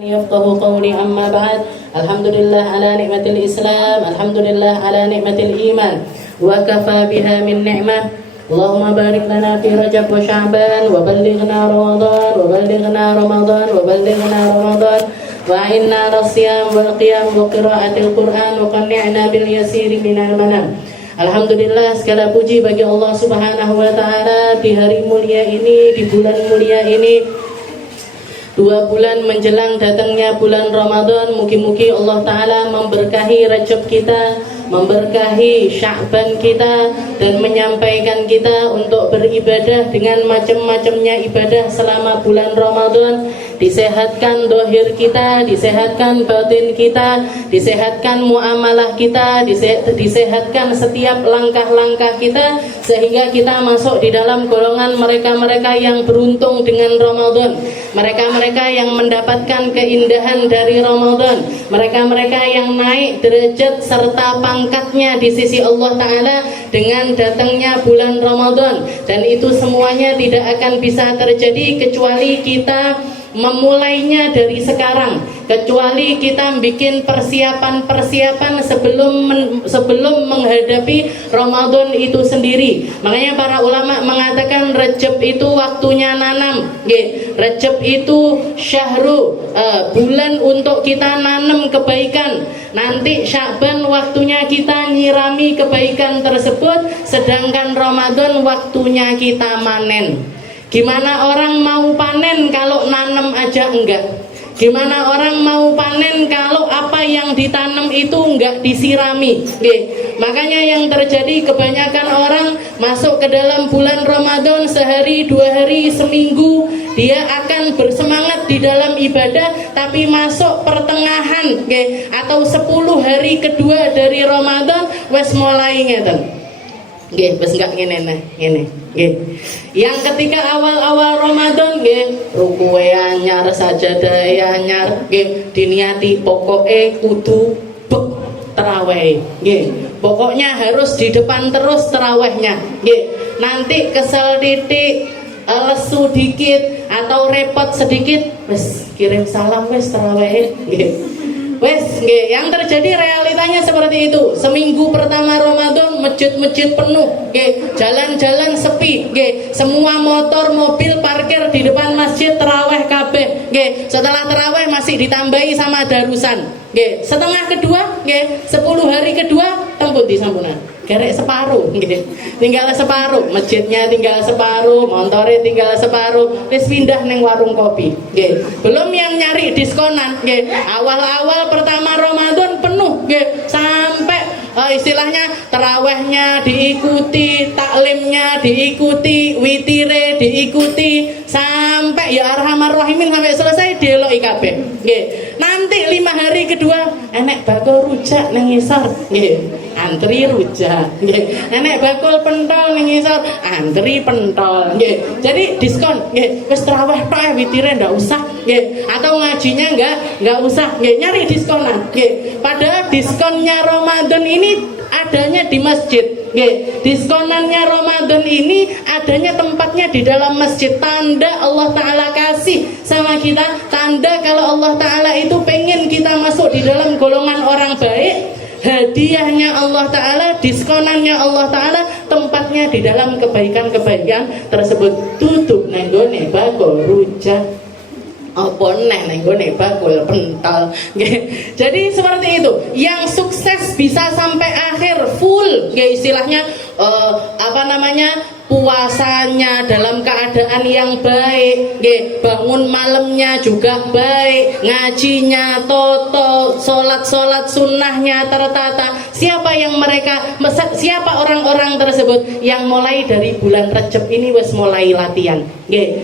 يفقه قولي أما بعد الحمد لله على نعمة الإسلام الحمد لله على نعمة الإيمان وكفى بها من نعمة اللهم بارك لنا في رجب وشعبان وبلغنا رمضان وأعنا على الصيام والقيام وقراءة القرآن وقنعنا باليسير من المنام. Alhamdulillah, segala puji bagi Allah Subhanahu wa Ta'ala. Di hari mulia ini, di bulan mulia ini, 2 bulan menjelang datangnya bulan Ramadan, mugi-mugi Allah Ta'ala memberkahi Rajab kita, memberkahi Sya'ban kita, dan menyampaikan kita untuk beribadah dengan macam-macamnya ibadah selama bulan Ramadan. Disehatkan dohir kita, disehatkan batin kita, disehatkan muamalah kita, disehatkan setiap langkah-langkah kita, sehingga kita masuk di dalam golongan mereka-mereka yang beruntung dengan Ramadan, mereka-mereka yang mendapatkan keindahan dari Ramadan, mereka-mereka yang naik derajat serta pangkatnya di sisi Allah Ta'ala dengan datangnya bulan Ramadan. Dan itu semuanya tidak akan bisa terjadi kecuali kita memulainya dari sekarang, kecuali kita bikin persiapan sebelum menghadapi Ramadan itu sendiri. Makanya para ulama mengatakan Rajab itu waktunya nanam. Rajab itu syahru, bulan untuk kita nanam kebaikan. Nanti Sya'ban waktunya kita nyirami kebaikan tersebut, sedangkan Ramadan waktunya kita manen. Gimana orang mau panen kalau nanam aja enggak? Gimana orang mau panen kalau apa yang ditanam itu enggak disirami? Makanya yang terjadi kebanyakan orang masuk ke dalam bulan Ramadan sehari, 2 hari, seminggu, dia akan bersemangat di dalam ibadah, tapi masuk pertengahan atau 10 hari kedua dari Ramadan wes mulai ngeten. Bes enggak ngene. Yang ketika awal-awal Ramadan rukuwe anyar, sajadah anyar, diniati pokoke kudu tarawih. Pokoknya harus di depan terus tarawihnya. Nanti kesel titik, lesu dikit atau repot sedikit, wes kirim salam wes tarawih. Yang terjadi realitanya seperti itu. Seminggu pertama Ramadan masjid-masjid penuh, jalan-jalan sepi, semua motor, mobil parkir di depan masjid, tarawih kabeh. Setelah tarawih masih ditambahi sama darusan. Setengah kedua, 10 hari kedua tembut di sampunan. Gerek separuh, tinggal separuh, masjidnya tinggal separuh, motornya tinggal separuh, terus pindah neng warung kopi. Belum yang nyari diskonan. Awal-awal pertama Ramadan penuh, sampai istilahnya tarawehnya diikuti, taklimnya diikuti, witire diikuti, sampai ya arhamar rahimin sampai selesai dieloi kabeh. Nanti 5 hari kedua enek bakul rujak nang ngisor, antri rujak. Enek bakul pentol nang ngisor, antri pentol. Jadi diskon, wis tarawih tok witire ndak usah, atau ngajinya enggak usah, nyari diskonan. Padahal diskonnya Ramadan ini adanya di masjid. Diskonannya Ramadan ini adanya tempatnya di dalam masjid. Tanda Allah Ta'ala kasih sama kita, tanda kalau Allah Ta'ala itu pengen kita masuk di dalam golongan orang baik. Hadiahnya Allah Ta'ala, diskonannya Allah Ta'ala, tempatnya di dalam kebaikan-kebaikan tersebut. Tutup nenggone bakul rujak, apa nenggone bakul pentol. Jadi seperti itu. Yang sukses bisa sampai akhir full, istilahnya puasanya dalam keadaan yang baik, bangun malamnya juga baik, ngajinya toto, solat sunnahnya tertata. Siapa orang-orang tersebut yang mulai dari bulan Rajab ini wes mulai latihan.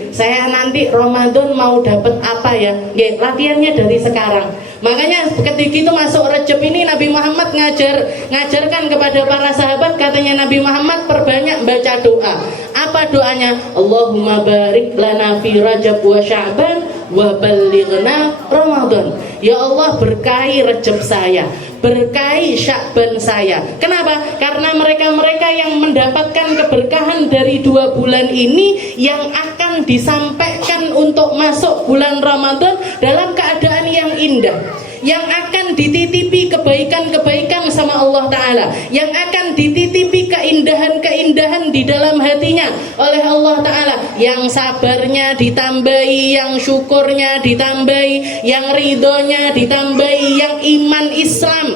Saya nanti Ramadan mau dapat apa ya? Latihannya dari sekarang. Makanya ketika itu masuk Rajab ini Nabi Muhammad ngajarkan kepada para sahabat, katanya Nabi Muhammad perbanyak baca doa. Apa doanya? Allahumma barik lana fi Rajab wa Sya'ban wa ballighna Ramadan. Ya Allah, berkahi Rajab saya, berkahi Sya'ban saya. Kenapa? Karena mereka-mereka yang mendapatkan keberkahan dari 2 bulan ini yang akan disampaikan untuk masuk bulan Ramadan dalam keadaan yang indah, yang akan dititipi kebaikan-kebaikan sama Allah Ta'ala, yang akan dititipi keindahan-keindahan di dalam hatinya oleh Allah Ta'ala, yang sabarnya ditambahi, yang syukurnya ditambahi, yang ridhonya ditambahi, yang iman Islam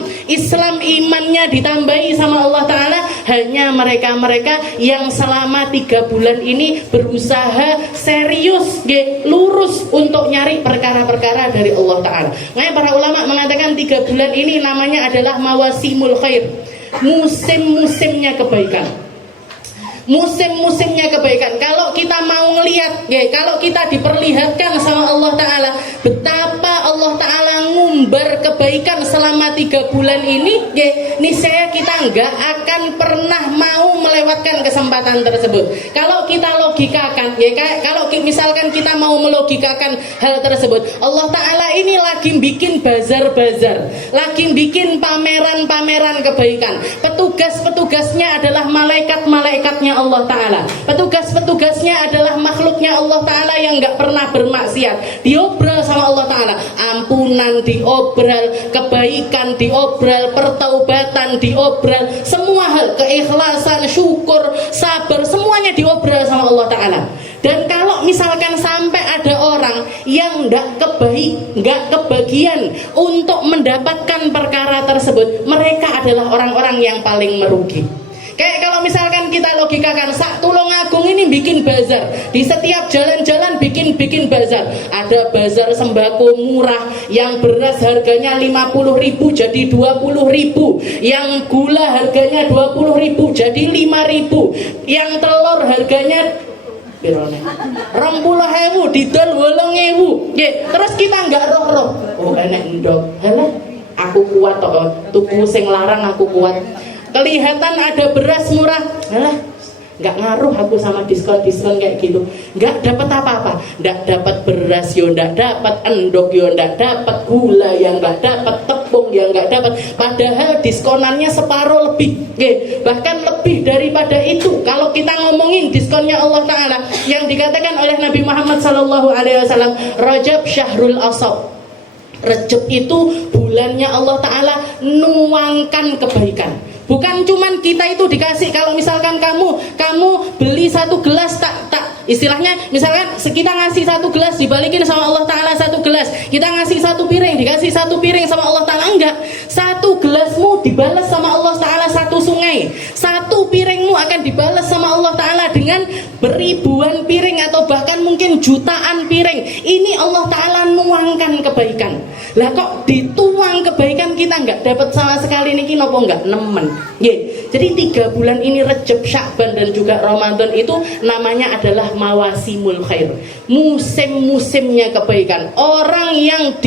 imannya ditambahi sama Allah Ta'ala. Hanya mereka-mereka yang selama 3 bulan ini berusaha serius, lurus untuk nyari perkara-perkara dari Allah Ta'ala. Makanya para ulama mengatakan 3 bulan ini namanya adalah mawasimul khair, musim-musimnya kebaikan. Musim-musimnya kebaikan. Kalau kita mau ngelihat, kalau kita diperlihatkan sama Allah Ta'ala betapa Allah Ta'ala ngumbar kebaikan selama 3 bulan ini, niscaya kita nggak akan pernah mau melewatkan kesempatan tersebut. Kalau kita logikakan, kalau misalkan kita mau melogikakan hal tersebut, Allah Ta'ala ini lagi bikin bazar-bazar, lagi bikin pameran-pameran kebaikan. Petugas-petugasnya adalah malaikat-malaikatnya Allah Ta'ala. Petugas-petugasnya adalah makhluknya Allah Ta'ala yang gak pernah bermaksiat. Diobral sama Allah Ta'ala, ampunan diobral, kebaikan diobral, pertaubatan diobral, semua hal, keikhlasan, syukur, sabar, semuanya diobral sama Allah Ta'ala. Dan kalau misalkan sampai ada orang yang gak kebagian untuk mendapatkan perkara tersebut, mereka adalah orang-orang yang paling merugi. Kayak kalau misalkan kita logikakan, sak Tulungagung ini bikin bazar, di setiap jalan-jalan bikin bazar. Ada bazar sembako murah, yang beras harganya 50.000 jadi 20.000, yang gula harganya 20.000 jadi 5.000, yang telur harganya 20.000 didol 8.000. Terus kita nggak roh, oh enak ndok, halah aku kuat toh, tuku sing larang aku kuat. Kelihatan ada beras murah, alah nggak ngaruh aku sama diskon kayak gitu, nggak dapat apa-apa, nggak dapat beras yo, nggak dapat endok yo, nggak dapat gula yang nggak dapat, tepung yang nggak dapat, padahal diskonannya separuh lebih, bahkan lebih daripada itu. Kalau kita ngomongin diskonnya Allah Ta'ala yang dikatakan oleh Nabi Muhammad SAW, Rajab Syahrul Asab, Rajab itu bulannya Allah Ta'ala nuangkan kebaikan. Bukan cuman kita itu dikasih, kalau misalkan kamu beli 1 gelas tak istilahnya, misalkan kita ngasih 1 gelas dibalikin sama Allah Ta'ala 1 gelas, kita ngasih 1 piring dikasih 1 piring sama Allah Ta'ala, enggak. 1 gelasmu dibalas sama Allah Ta'ala 1 sungai, 1 piringmu akan dibalas sama Allah Ta'ala dengan beribuan piring atau bahkan mungkin jutaan piring. Ini Allah Ta'ala nuangkan kebaikan. Lah kok dituang kebaikan kita enggak dapat sama sekali niki nopo enggak nemen. Jadi 3 bulan ini, Rajab, Sya'ban dan juga Ramadan, itu namanya adalah mawasimul khair, musim-musimnya kebaikan. Orang yang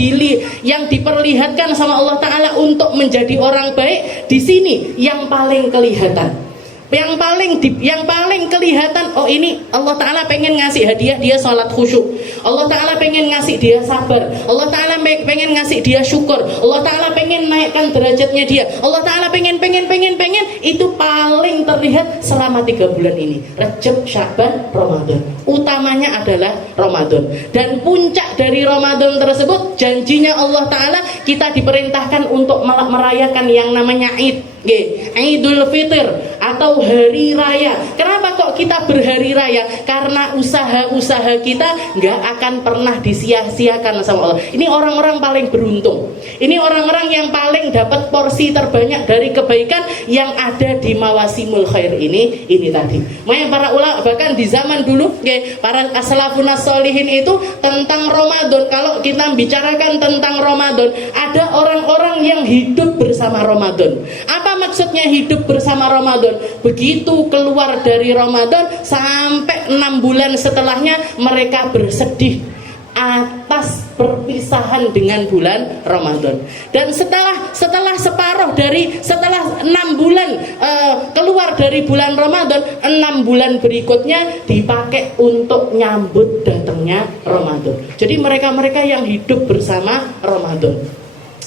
diperlihatkan sama Allah Ta'ala untuk menjadi orang baik, di sini yang paling kelihatan. Yang paling kelihatan, oh ini Allah Ta'ala pengen ngasih hadiah dia sholat khusyuk, Allah Ta'ala pengen ngasih dia sabar, Allah Ta'ala pengen ngasih dia syukur, Allah Ta'ala pengen naikkan derajatnya dia, Allah Ta'ala pengen, itu paling terlihat selama 3 bulan ini, Rajab, Sya'ban, Ramadan. Utamanya adalah Ramadan, dan puncak dari Ramadan tersebut, janjinya Allah Ta'ala, kita diperintahkan untuk merayakan yang namanya Id, Idul Fitr atau hari raya. Kenapa kok kita berhari raya? Karena usaha-usaha kita nggak akan pernah disia-siakan sama Allah. Ini orang-orang paling beruntung. Ini orang-orang yang paling dapat porsi terbanyak dari kebaikan yang ada di mawasimul khair ini tadi. Makanya para ulama bahkan di zaman dulu, para as-salafun as-sholihin itu tentang Ramadan. Kalau kita bicarakan tentang Ramadan, ada orang-orang yang hidup bersama Ramadan. Apa maksudnya hidup bersama Ramadan? Begitu keluar dari Ramadan sampai 6 bulan setelahnya mereka bersedih atas perpisahan dengan bulan Ramadan. Dan setelah 6 bulan keluar dari bulan Ramadan, 6 bulan berikutnya dipakai untuk nyambut datangnya Ramadan. Jadi mereka-mereka yang hidup bersama Ramadan.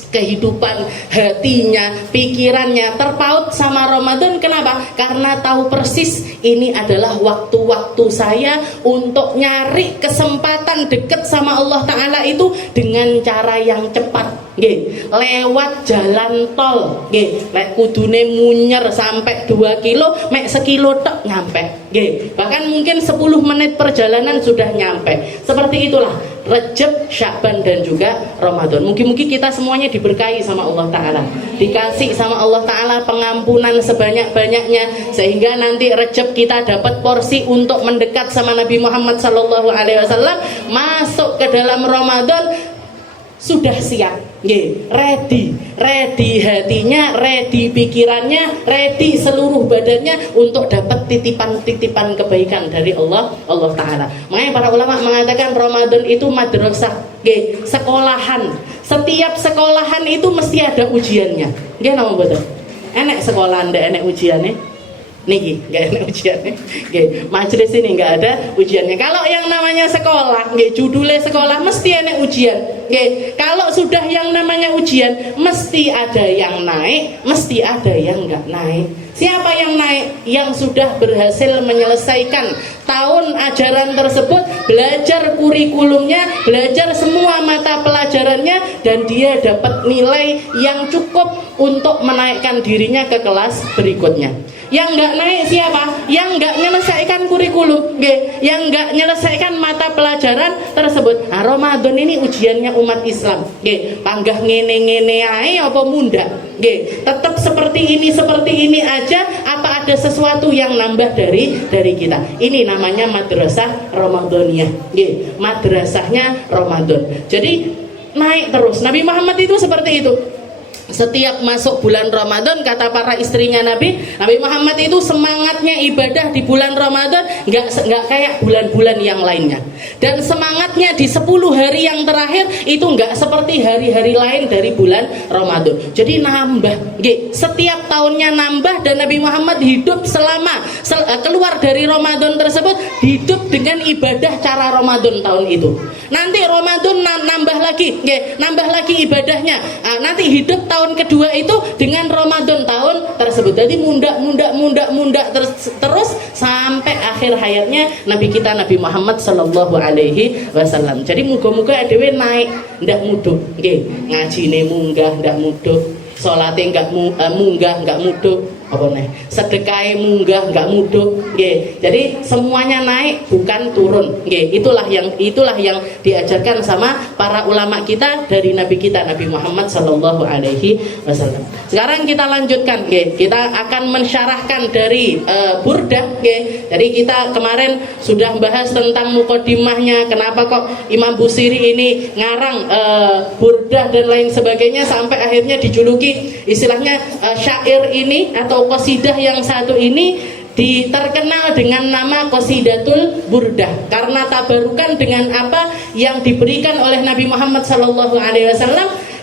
kehidupan hatinya, pikirannya terpaut sama Ramadan. Kenapa? Karena tahu persis ini adalah waktu-waktu saya untuk nyari kesempatan deket sama Allah Ta'ala itu dengan cara yang cepat. Lewat jalan tol, lek kudune munyer sampai 2 kilo, mek sekilo tok nyampe. Bahkan mungkin 10 menit perjalanan sudah nyampe. Seperti itulah Rejab, Sya'ban dan juga Ramadan. Mungkin kita semuanya diberkahi sama Allah Ta'ala, dikasih sama Allah Ta'ala pengampunan sebanyak-banyaknya, sehingga nanti Rejab kita dapat porsi untuk mendekat sama Nabi Muhammad SAW. Masuk ke dalam Ramadan sudah siap, ready hatinya, ready pikirannya, ready seluruh badannya untuk dapat titipan-titipan kebaikan dari Allah Ta'ala. Makanya para ulama mengatakan Ramadan itu madrasah, sekolahan. Setiap sekolahan itu mesti ada ujiannya. Nggih napa mboten? Enek sekolahan ndak enek ujiannya? Niki nggak ada ujiannya, majelis ini nggak ada ujiannya. Kalau yang namanya sekolah, judulnya sekolah mesti ada ujian. Kalau sudah yang namanya ujian, mesti ada yang naik, mesti ada yang nggak naik. Siapa yang naik? Yang sudah berhasil menyelesaikan tahun ajaran tersebut, belajar kurikulumnya, belajar semua mata pelajarannya, dan dia dapat nilai yang cukup untuk menaikkan dirinya ke kelas berikutnya. Yang nggak naik siapa? Yang nggak menyelesaikan kurikulum, yang nggak menyelesaikan mata pelajaran tersebut. Nah, Ramadan ini ujiannya umat Islam. Panggah ngene-ngene ae apa munda? Tetap seperti ini aja. Apa ada sesuatu yang nambah dari kita? Ini namanya madrasah Ramadaniyah. Madrasahnya Ramadan. Jadi naik terus. Nabi Muhammad itu seperti itu. Setiap masuk bulan Ramadan, kata para istrinya Nabi Muhammad itu semangatnya ibadah di bulan Ramadan nggak kayak bulan-bulan yang lainnya. Dan semangatnya di 10 hari yang terakhir itu nggak seperti hari-hari lain dari bulan Ramadan. Jadi nambah, setiap tahunnya nambah, dan Nabi Muhammad hidup selama keluar dari Ramadan tersebut hidup dengan ibadah cara Ramadan tahun itu. Nanti Ramadan nambah lagi ibadahnya. Nanti hidup tahun kedua itu dengan Ramadan tahun tersebut. Jadi munda terus sampai akhir hayatnya Nabi kita Nabi Muhammad sallallahu alaihi wasallam. Jadi muga-muga adewe naik ndak mudhuk, ngajine munggah ndak mudhuk, salate munggah nggak mudhuk, apa nih? Sedekahe munggah nggak mudhuk, Jadi semuanya naik bukan turun, Itulah yang diajarkan sama para ulama kita dari Nabi kita Nabi Muhammad sallallahu alaihi wasallam. Sekarang kita lanjutkan, Kita akan mensyarahkan dari Burdah, Jadi kita kemarin sudah bahas tentang mukadimahnya, kenapa kok Imam Busiri ini ngarang Burdah dan lain sebagainya, sampai akhirnya dijuluki istilahnya syair ini atau qasidah yang satu ini terkenal dengan nama Qasidatul Burdah, karena tabarukan dengan apa yang diberikan oleh Nabi Muhammad SAW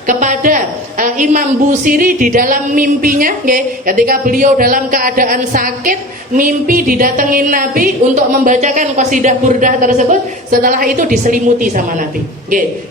kepada Imam Busiri di dalam mimpinya, ketika beliau dalam keadaan sakit, mimpi didatengin Nabi untuk membacakan qasidah Burdah tersebut. Setelah itu diselimuti sama Nabi,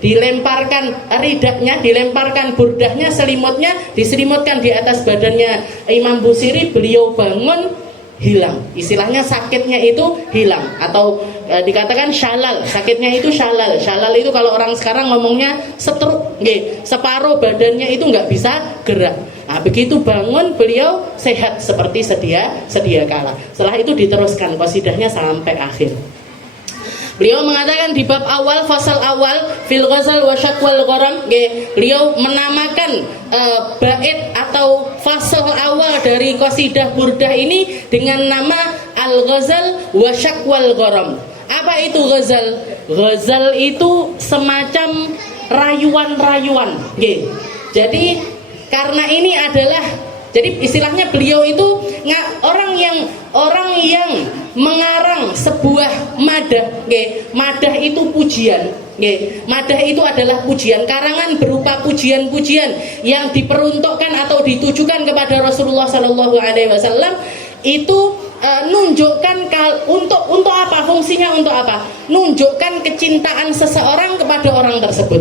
dilemparkan ridaknya, dilemparkan burdahnya, selimutnya diselimutkan di atas badannya Imam Busiri. Beliau bangun, hilang, istilahnya sakitnya itu hilang, atau dikatakan syalal, sakitnya itu syalal. Syalal itu kalau orang sekarang ngomongnya stroke, separuh badannya itu nggak bisa gerak. Nah, begitu bangun beliau sehat seperti sedia kala. Setelah itu diteruskan qasidahnya sampai akhir. Beliau mengatakan di bab awal, fasal awal fil ghazal wa syakwal gharam, beliau menamakan bait atau fasal awal dari qasidah Burdah ini dengan nama al-ghazal wa syakwal gharam. Apa itu ghazal? Ghazal itu semacam rayuan-rayuan, Jadi karena ini adalah, jadi istilahnya beliau itu orang yang mengarang sebuah madah, madah itu pujian, madah itu adalah pujian, karangan berupa pujian-pujian yang diperuntukkan atau ditujukan kepada Rasulullah Sallallahu Alaihi Wasallam. Itu nunjukkan untuk apa, fungsinya untuk apa? Nunjukkan kecintaan seseorang kepada orang tersebut,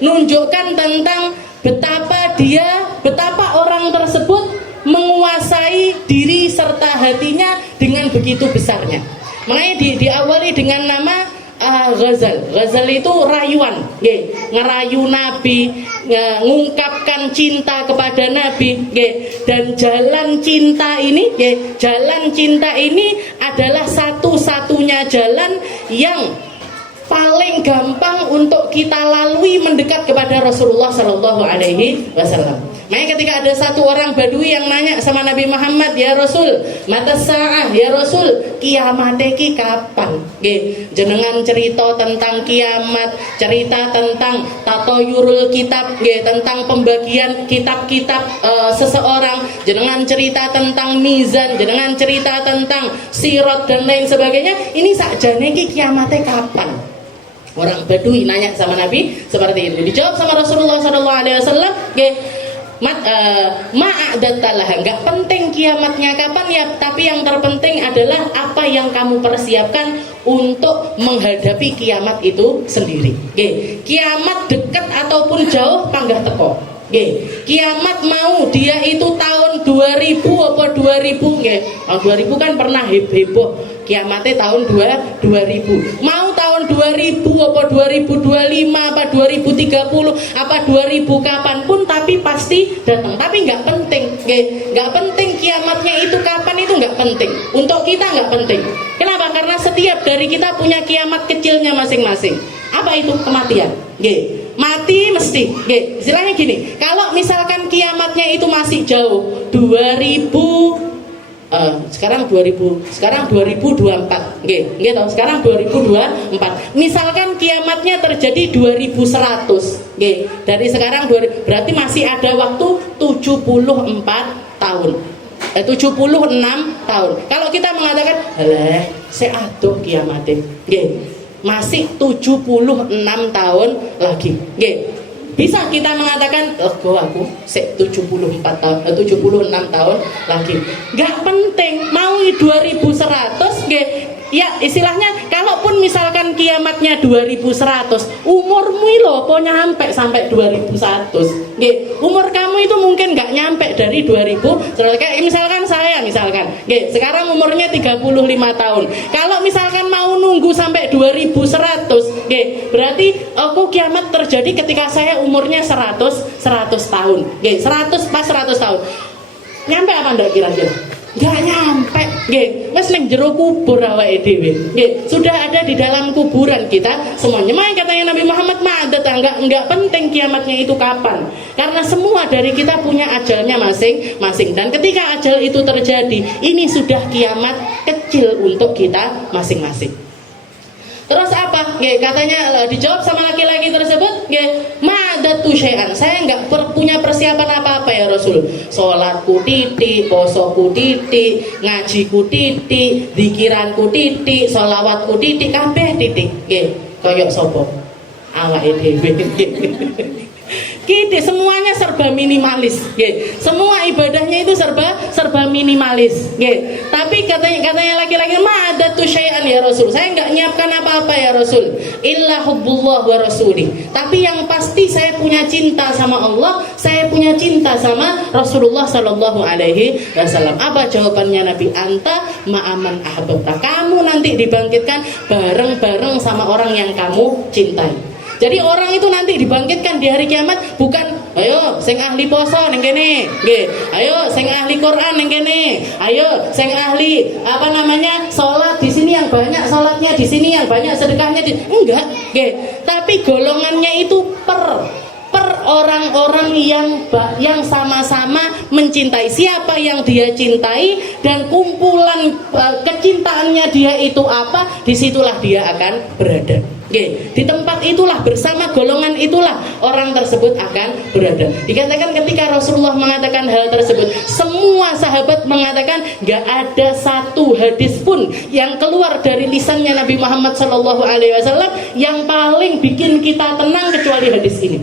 nunjukkan tentang betapa orang tersebut menguasai diri serta hatinya dengan begitu besarnya. Makanya diawali dengan nama Ghazal. Ghazal itu rayuan, ngerayu Nabi, mengungkapkan cinta kepada Nabi, dan jalan cinta ini adalah satu-satunya jalan yang paling gampang untuk kita lalui mendekat kepada Rasulullah Sallallahu Alaihi Wasallam. Makanya ketika ada satu orang Badui yang nanya sama Nabi Muhammad, ya Rasul, mata sa'ah, ya Rasul, kiamat iki kapan? Jenengan cerita tentang kiamat, cerita tentang tatoyurul kitab, tentang pembagian kitab-kitab seseorang, jenengan cerita tentang mizan, jenengan cerita tentang sirat dan lain sebagainya. Ini sakjane iki kiamatnya kapan? Orang Badui nanya sama Nabi seperti itu. Dijawab sama Rasulullah SAW, ma'adatalah, nggak penting kiamatnya kapan ya, tapi yang terpenting adalah apa yang kamu persiapkan untuk menghadapi kiamat itu sendiri. Kiamat dekat ataupun jauh panggah teko. Kiamat mau dia itu tahun 2000 apa 2000 tahun 2000 kan pernah heboh kiamatnya tahun 2000. Mau tahun 2000 apa 2025 apa 2030 apa 2000 kapanpun, tapi pasti datang. Tapi nggak penting, nggak penting kiamatnya itu kapan, itu nggak penting. Untuk kita nggak penting. Kenapa? Karena setiap dari kita punya kiamat kecilnya masing-masing. Apa itu? Kematian. Mati mesti. Istilahnya gini, kalau misalkan kiamatnya itu masih jauh, 2000 sekarang 2024, gitu. Sekarang 2024. Misalkan kiamatnya terjadi 2100, dari sekarang berarti masih ada waktu 74 tahun. 76 tahun. Kalau kita mengatakan, "Alah, seado kiamatnya." Masih 76 tahun lagi. Bisa kita mengatakan, aku 74 tahun, 76 tahun lagi. Nggak penting, mau 2100, ya istilahnya, kalaupun misalkan kiamatnya 2100, umurmu loh kok nyampe sampai 2100. Umur kamu itu mungkin nggak nyampe dari 2000. Kayak misalkan saya, sekarang umurnya 35 tahun. Kalau misalkan mau nunggu sampai 2100, berarti aku kiamat terjadi ketika saya umurnya 100 tahun. 100 tahun. Nyampe apa enggak kira-kira? Nggak nyampe, wes neng jero kubur awake dhewe. Sudah ada di dalam kuburan kita semuanya. Makanya katanya Nabi Muhammad, enggak penting kiamatnya itu kapan. Karena semua dari kita punya ajalnya masing-masing. Dan ketika ajal itu terjadi, ini sudah kiamat kecil untuk kita masing-masing. Terus apa? Katanya dijawab sama laki-laki tersebut, ma'adatu syai'an. Saya nggak punya persiapan apa-apa ya Rasul. Salatku titik, posoku titik, ngajiku titik, zikiranku titik, sholawatku titik, kabeh titik. Koyok sopo? Awake dhewe. Kita semuanya serba minimalis, semua ibadahnya itu serba minimalis, tapi katanya laki-laki, ma'adatu syai'an ya Rasul, saya nggak nyiapkan apa-apa ya Rasul, illa hubbullah wa rasuli, tapi yang pasti saya punya cinta sama Allah, saya punya cinta sama Rasulullah Sallallahu Alaihi Wasallam. Apa jawabannya Nabi? Anta ma'aman ahbabta, kamu nanti dibangkitkan bareng-bareng sama orang yang kamu cintai. Jadi orang itu nanti dibangkitkan di hari kiamat bukan, ayo sing ahli poso ning kene, ayo sing ahli Quran ning kene, ayo sing ahli salat di sini yang banyak salatnya, di sini yang banyak sedekahnya, enggak, tapi golongannya itu per orang-orang yang sama-sama mencintai. Siapa yang dia cintai dan kumpulan kecintaannya dia itu apa, disitulah dia akan berada. Di tempat itulah, bersama golongan itulah orang tersebut akan berada. Dikatakan ketika Rasulullah mengatakan hal tersebut, semua sahabat mengatakan gak ada satu hadis pun yang keluar dari lisannya Nabi Muhammad SAW yang paling bikin kita tenang kecuali hadis ini.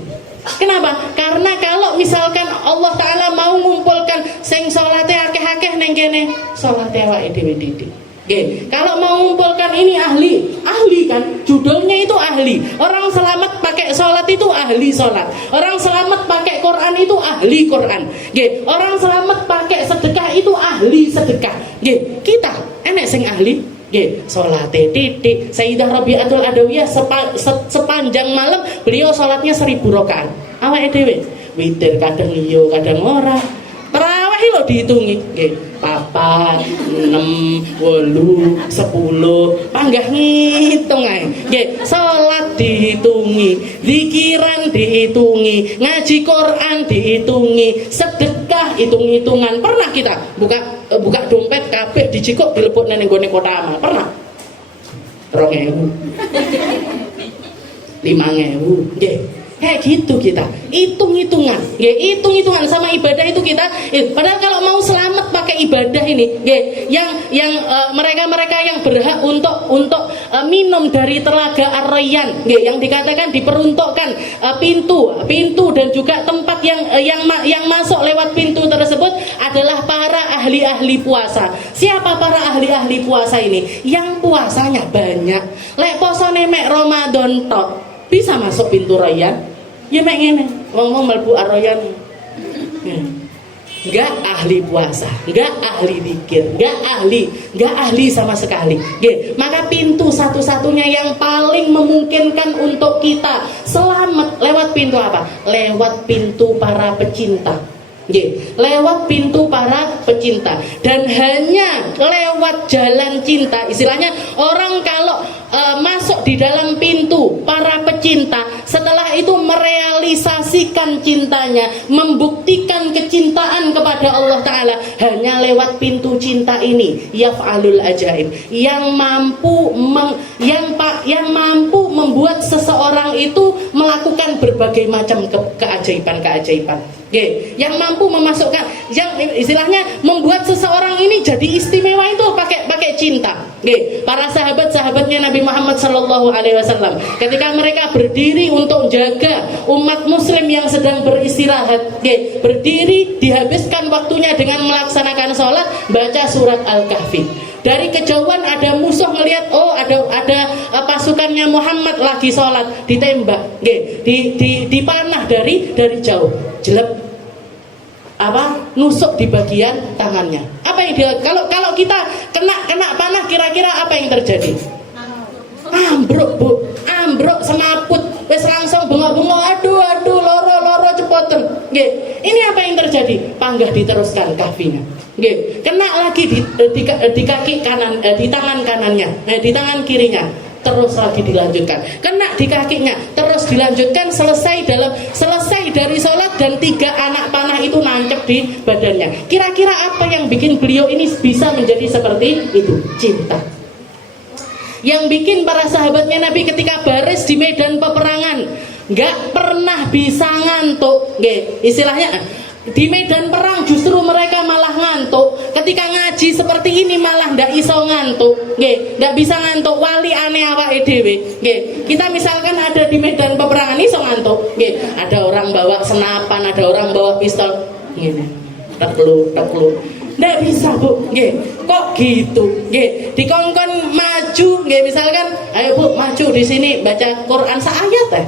Kenapa? Karena kalau misalkan Allah Ta'ala mau mengumpulkan sing salate akeh-akeh neng kene, salate awake dhewe titik. Kalau mau mengumpulkan ini ahli kan, judulnya itu ahli. Orang selamat pakai sholat itu ahli sholat. Orang selamat pakai Quran itu ahli Quran. Nggih, orang selamat pakai sedekah itu ahli sedekah. Nggih, kita enek sing ahli nggih, salate titik. Sayyidah Rabi'atul Adawiyah sepanjang malam beliau salatnya 1000 rakaat. Awake dhewe witir kadang iya kadang ora. Tarawih lho dihitungi nggih. 4, 6, 8, 10, panggah ngitung ae. Nggih, salat dihitungi, zikiran dihitungi, ngaji Quran dihitungi, sedekah hitung-hitungan. Pernah kita buka dompet kabeh dijikuk dilebokne ning gone kota amal. Pernah? 2000. 5000. Nggih. Kayak gitu kita hitung-hitungan, hitung-hitungan sama ibadah itu kita. Padahal kalau mau selamat pakai ibadah ini, yang mereka-mereka yang berhak untuk minum dari telaga Ar-Rayyan, yang dikatakan diperuntukkan pintu dan juga tempat yang masuk lewat pintu tersebut adalah para ahli-ahli puasa. Siapa para ahli-ahli puasa ini? Yang puasanya banyak. Lek posone mek Ramadan tok bisa masuk pintu Rayyan. Ya mek ngene, wong-wong mlebu Ar-Rayyan. Enggak ahli puasa, enggak ahli zikir, enggak ahli sama sekali. Nggih, maka pintu satu-satunya yang paling memungkinkan untuk kita selamat lewat pintu apa? Lewat pintu para pecinta. Nggih, lewat pintu para pecinta. Dan hanya lewat jalan cinta, istilahnya orang kalau masuk di dalam pintu para pecinta, setelah itu merealisasikan cintanya, membuktikan kecintaan kepada Allah Ta'ala, hanya lewat pintu cinta ini yaf'alul ajaib, yang mampu membuat seseorang itu melakukan berbagai macam keajaiban-keajaiban. Yang mampu memasukkan, yang istilahnya membuat seseorang ini jadi istimewa itu pakai cinta. Para sahabat-sahabatnya Nabi Muhammad SAW, ketika mereka berdiri untuk jaga umat muslim yang sedang beristirahat, berdiri dihabiskan waktunya dengan melaksanakan sholat, baca surat Al-Kahfi. Dari kejauhan ada musuh melihat, oh ada pasukannya Muhammad lagi sholat, ditembak, dipanah dari jauh, jelek nusuk di bagian tangannya. Apa yang dia, kalau kita kena panah, kira-kira apa yang terjadi? Ambruk, Bu, ambruk semaput, wis langsung bengok-bengok, aduh loro cepoten. Ini apa yang terjadi? Panggah diteruskan kahfinya. Kena lagi di kaki kanan, di tangan kanannya, di tangan kirinya, terus lagi dilanjutkan. Kena di kakinya, terus dilanjutkan, selesai dari sholat dan 3 anak panah itu nancep di badannya. Kira-kira apa yang bikin beliau ini bisa menjadi seperti itu? Cinta. Yang bikin para sahabatnya Nabi ketika baris di medan peperangan nggak pernah bisa ngantuk. Istilahnya di medan perang justru mereka malah ngantuk. Ketika ngaji seperti ini malah ndak iso ngantuk. Ndak bisa ngantuk. Wali aneh awake dhewe. Kita misalkan ada di medan peperangan iso ngantuk. Ada orang bawa senapan, ada orang bawa pistol. Ngene. Teklu. Ndak bisa, Bu. Kok gitu? Dikongkon maju, misalkan, ayo Bu maju di sini baca Quran seayat teh.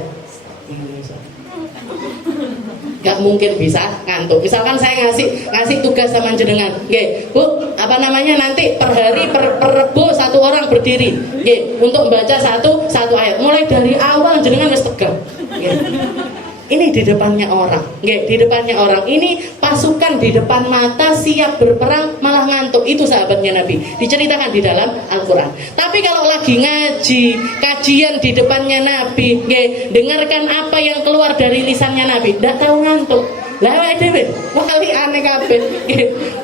Gak mungkin bisa ngantuk. Misalkan saya ngasih tugas sama jenengan, Bu, nanti per hari per Rebo 1 orang berdiri, untuk membaca satu ayat. Mulai dari awal jenengan wis tegang. Ini di depannya orang, di depannya orang. Ini pasukan di depan mata siap berperang malah ngantuk. Itu sahabatnya Nabi, diceritakan di dalam Al-Quran. Tapi kalau lagi ngaji, kajian di depannya Nabi, dengarkan apa yang keluar dari lisannya Nabi, tidak tahu ngantuk. Lah wae dhewe, wali aneh kabeh.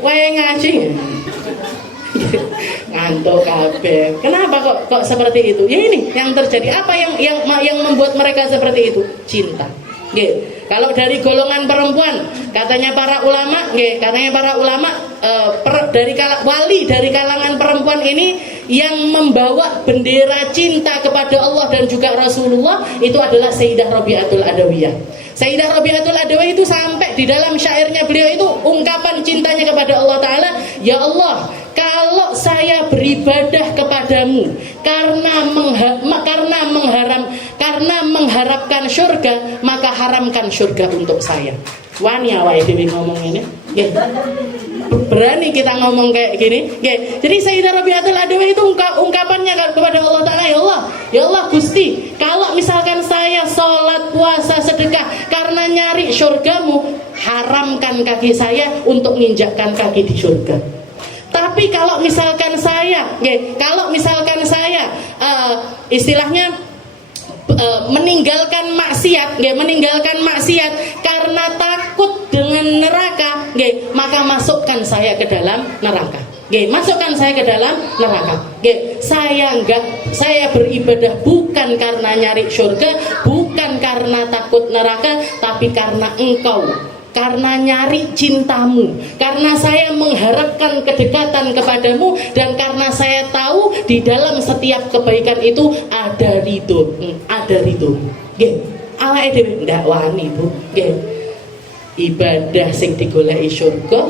Wae ngaji ngantuk kabeh. Kenapa kok seperti itu? Ya ini yang terjadi. Apa yang membuat mereka seperti itu? Cinta. Kalau dari golongan perempuan, katanya para ulama, wali dari kalangan perempuan ini yang membawa bendera cinta kepada Allah dan juga Rasulullah itu adalah Sayyidah Rabi'atul Adawiyah. Sayyidah Rabi'atul Adawiyah itu sampai di dalam syairnya beliau itu ungkapan cintanya kepada Allah Ta'ala, ya Allah, kalau saya beribadah kepadamu karena mengharapkan surga, maka haramkan surga untuk saya. Wani awake dhewe ngomong ini. Nggih. Berani kita ngomong kayak gini. Nggih. Jadi Sayyidah Rabi'atul Adawiyah itu ungkapannya kepada Allah Ta'ala, ya Allah Gusti, kalau misalkan saya sholat, puasa, sedekah karena nyari syurgamu, haramkan kaki saya untuk menginjakkan kaki di syurga. Tapi kalau misalkan saya, istilahnya meninggalkan maksiat karena takut dengan neraka, maka masukkan saya ke dalam neraka. Saya beribadah bukan karena nyari surga, bukan karena takut neraka, tapi karena engkau, karena nyari cintamu, karena saya mengharapkan kedekatan kepadamu, dan karena saya tahu di dalam setiap kebaikan itu ada ridho. Nggih, awake dhewe ndak wani, Bu. Nggih. Ibadah sing digoleki surga,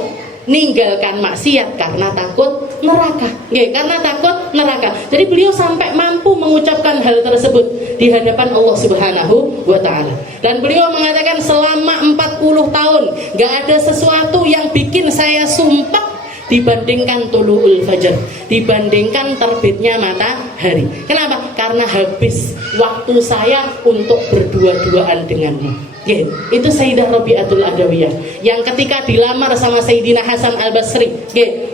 ninggalkan maksiat karena takut neraka. Nggih, karena takut neraka. Jadi beliau sampai mampu mengucapkan hal tersebut di hadapan Allah Subhanahu wa taala. Dan beliau mengatakan selama 40 tahun gak ada sesuatu yang bikin saya sumpah dibandingkan tulu'ul fajar, dibandingkan terbitnya matahari. Kenapa? Karena habis waktu saya untuk berdua-duaan denganmu. Itu Sayyidah Rabi'atul Adawiyah yang ketika dilamar sama Sayyidina Hasan Al-Basri.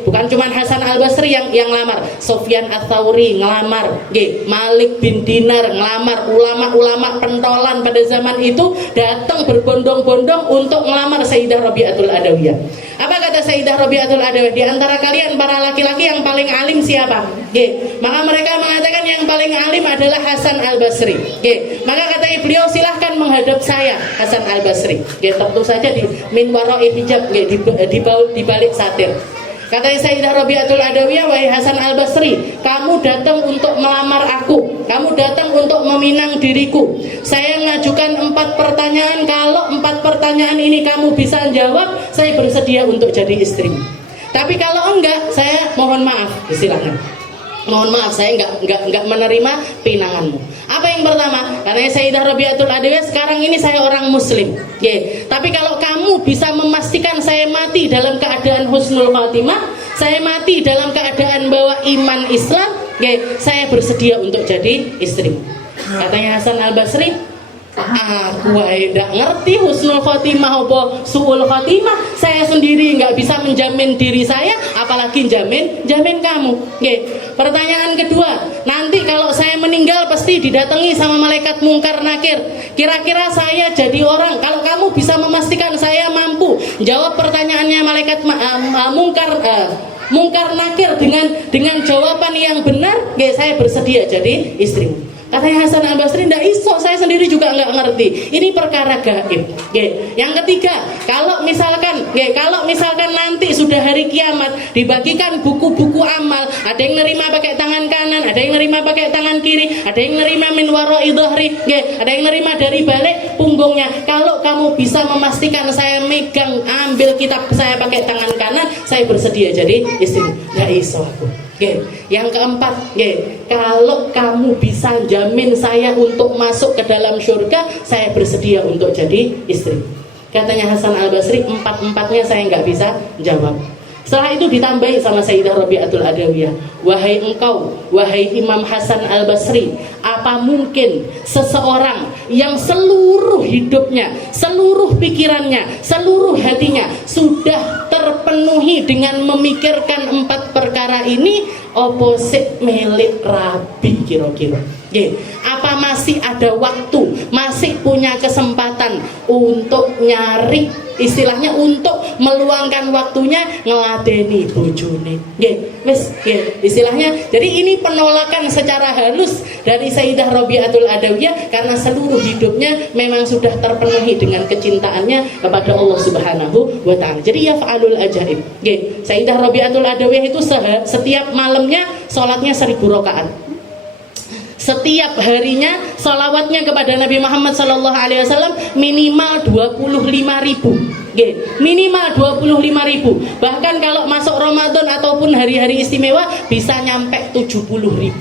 Bukan cuma Hasan Al-Basri yang lamar, Sufyan Ats-Tsauri ngelamar, Malik bin Dinar ngelamar, ulama-ulama pentolan pada zaman itu datang berbondong-bondong untuk ngelamar Sayyidah Rabi'atul Adawiyah. Apa kata Sayyidah Rabi'atul Adawiyah? Di antara kalian para laki-laki yang paling alim siapa? Maka mereka mengatakan yang paling alim adalah Hasan Al-Basri. Maka kata beliau, silahkan menghadap saya Hasan Al-Basri. Tentu saja di min wara'i hijab, di balik satir. Kata Sayyidah Rabi'atul Adawiyah, wahai Hasan Al-Basri, kamu datang untuk melamar aku, kamu datang untuk meminang diriku. Saya mengajukan 4 pertanyaan. Kalau 4 pertanyaan ini kamu bisa jawab, saya bersedia untuk jadi istri. Tapi kalau enggak, saya mohon maaf, silakan. Mohon maaf, saya enggak menerima pinanganmu. Apa yang pertama? Karena Sayyidah Rabi'atul Adawiyah, sekarang ini saya orang muslim. Tapi kalau kamu bisa memastikan saya mati dalam keadaan husnul khatimah, saya mati dalam keadaan bawa iman Islam, saya bersedia untuk jadi istri. Katanya Hasan Al-Basri, aku tidak ngerti husnul khotimah apa su'ul khotimah. Saya sendiri nggak bisa menjamin diri saya, apalagi jamin kamu. Pertanyaan kedua, nanti kalau saya meninggal pasti didatangi sama malaikat mungkar nakir. Kira-kira saya jadi orang, kalau kamu bisa memastikan saya mampu jawab pertanyaannya malaikat mungkar nakir dengan jawaban yang benar, saya bersedia jadi istrimu. Katanya Hasan Al-Basri, ndak iso, saya sendiri juga nggak ngerti. Ini perkara gaib. Yang ketiga, kalau misalkan nanti sudah hari kiamat, dibagikan buku-buku amal, ada yang nerima pakai tangan kanan, ada yang nerima pakai tangan kiri, ada yang nerima min wara'i dhahri, ada yang nerima dari balik punggungnya. Kalau kamu bisa memastikan saya megang, ambil kitab saya pakai tangan kanan, saya bersedia jadi istri. Ndak iso aku. Yang keempat, kalau kamu bisa jamin saya untuk masuk ke dalam surga, saya bersedia untuk jadi istri. Katanya Hasan Al-Basri, 4-4-nya saya nggak bisa jawab. Setelah itu ditambahi sama Sayyidah Rabi'atul Adawiyah, wahai engkau, wahai Imam Hasan Al-Basri, apa mungkin seseorang yang seluruh hidupnya, seluruh pikirannya, seluruh hatinya sudah terpenuhi dengan memikirkan 4 perkara ini, opposite milik Rabi kira-kira. Apa masih ada waktu, masih punya kesempatan untuk nyari, istilahnya untuk meluangkan waktunya ngeladeni bojone. Istilahnya, jadi ini penolakan secara halus dari Sayyidah Rabi'atul Adawiyah karena seluruh hidupnya memang sudah terpenuhi dengan kecintaannya kepada Allah Subhanahu wa taala. Jadi yaf'alul ajaib. Sayyidah Rabi'atul Adawiyah itu setiap malamnya sholatnya 1000 rakaat. Setiap harinya salawatnya kepada Nabi Muhammad SAW minimal 25.000. Minimal 25.000. Bahkan kalau masuk Ramadan ataupun hari-hari istimewa bisa nyampe 70.000.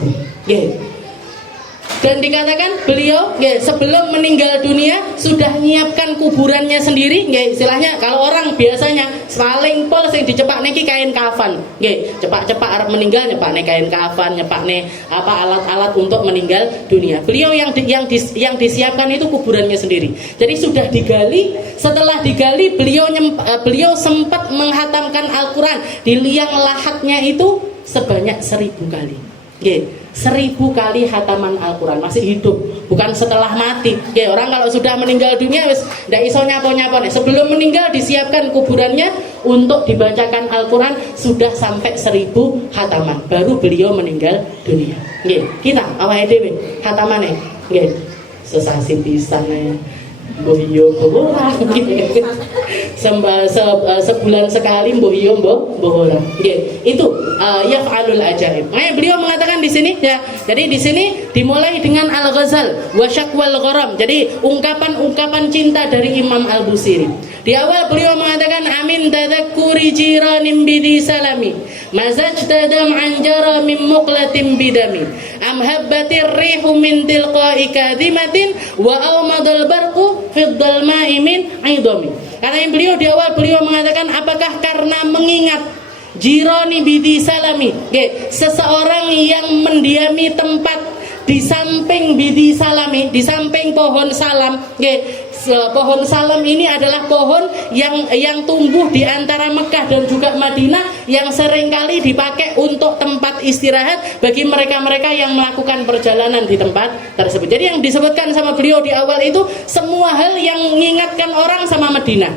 Dan dikatakan beliau sebelum meninggal dunia sudah menyiapkan kuburannya sendiri. Istilahnya kalau orang biasanya paling pol sing dicepak niki kain kafan. Cepak-cepak arep meninggal nyepakne kain kafan, nyepakne alat-alat untuk meninggal dunia. Beliau yang disiapkan itu kuburannya sendiri. Jadi sudah digali, setelah digali beliau sempat menghatamkan Al-Qur'an di liang lahatnya itu sebanyak 1000 kali. 1000 kali hataman Al-Quran, masih hidup, bukan setelah mati. Orang kalau sudah meninggal dunia wis ndak iso nyapo-nyapo. Sebelum meninggal disiapkan kuburannya untuk dibacakan Al-Quran sudah sampai 1000 hataman, baru beliau meninggal dunia. Kita awake dhewe hatamane sesasi pisan mbah yo ora sebulan sekali mbah yo mbah ora. Itu yaf'alul ajaib. Makanya beliau mengatakan di sini ya. Jadi di sini dimulai dengan al-ghazal wa syakwal gharam. Jadi ungkapan-ungkapan cinta dari Imam Al-Busiri. Di awal beliau mengatakan amin tadzakkuri jiranim bidi salami mazajtadam anjara min muqlatin bidami am habbatir rihu min tilqa'i kadimatin wa awmadul barqu fid dalma'i min idami. Karena beliau di awal beliau mengatakan apakah karena mengingat jirani bidi salami, seseorang yang mendiami tempat di samping bidi salami, di samping pohon salam. Pohon salam ini adalah pohon yang tumbuh di antara Mekah dan juga Madinah, yang seringkali dipakai untuk tempat istirahat bagi mereka-mereka yang melakukan perjalanan di tempat tersebut. Jadi yang disebutkan sama beliau di awal itu semua hal yang mengingatkan orang sama Madinah,